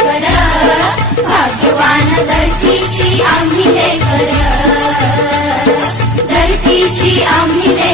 आम्ही दर्जीशी आमिले करी